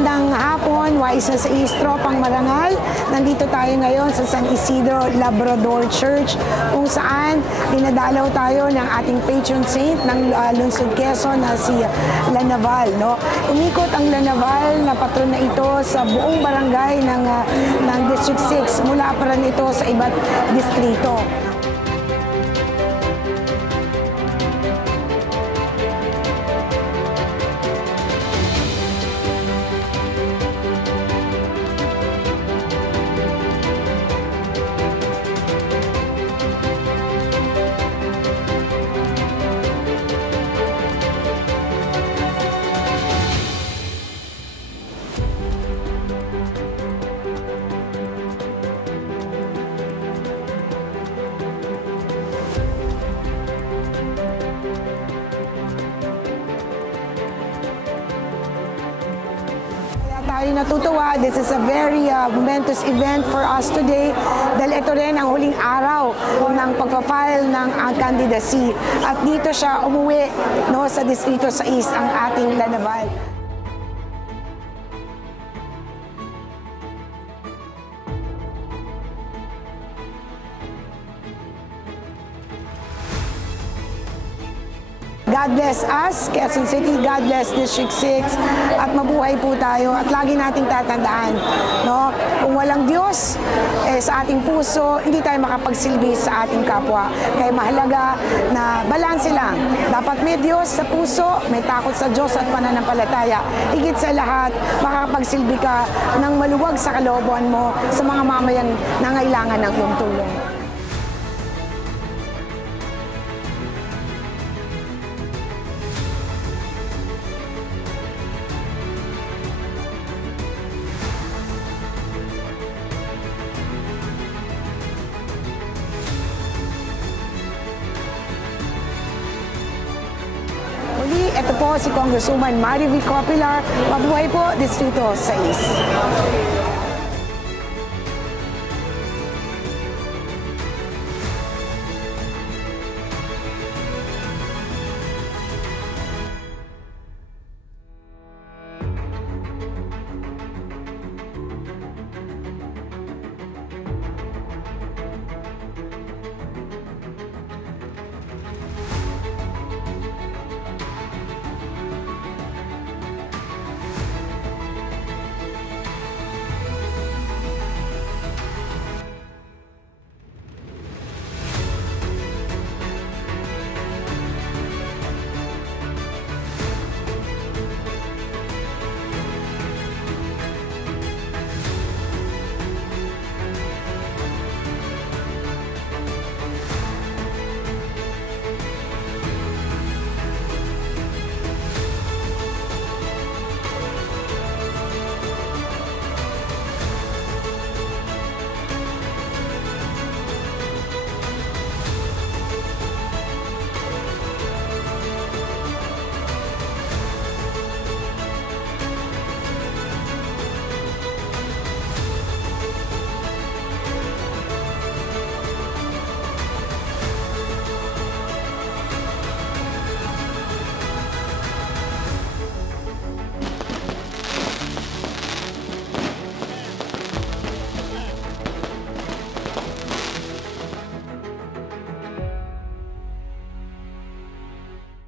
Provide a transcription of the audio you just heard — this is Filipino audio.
Magandang hapon, Wais na sa Tropang Marangal. Nandito tayo ngayon sa San Isidro Labrador Church kung saan dinadalaw tayo ng ating patron saint ng Lungsod Quezon na si Lanaval. No? Umikot ang Lanaval na patron na ito sa buong barangay ng District 6 mula pa rin ito sa iba't distrito. Tayo natutuwa. This is a very momentous event for us today dahil ito rin ang huling araw ng pagpa-file ng candidacy at dito siya umuwi sa Distrito 6 ang ating Lanaval. God bless us, Quezon City, God bless District 6, at mabuhay po tayo. At lagi nating tatandaan, kung walang Diyos sa ating puso, hindi tayo makapagsilbi sa ating kapwa. Kaya mahalaga na balanse lang. Dapat may Diyos sa puso, may takot sa Diyos at pananampalataya. Higit sa lahat, makakapagsilbi ka ng maluwag sa kalooban mo sa mga mamayang nangailangan ng iyong tulong. Ito po si Congresswoman Marivi Copilar. Mabuhay po, Distrito 6.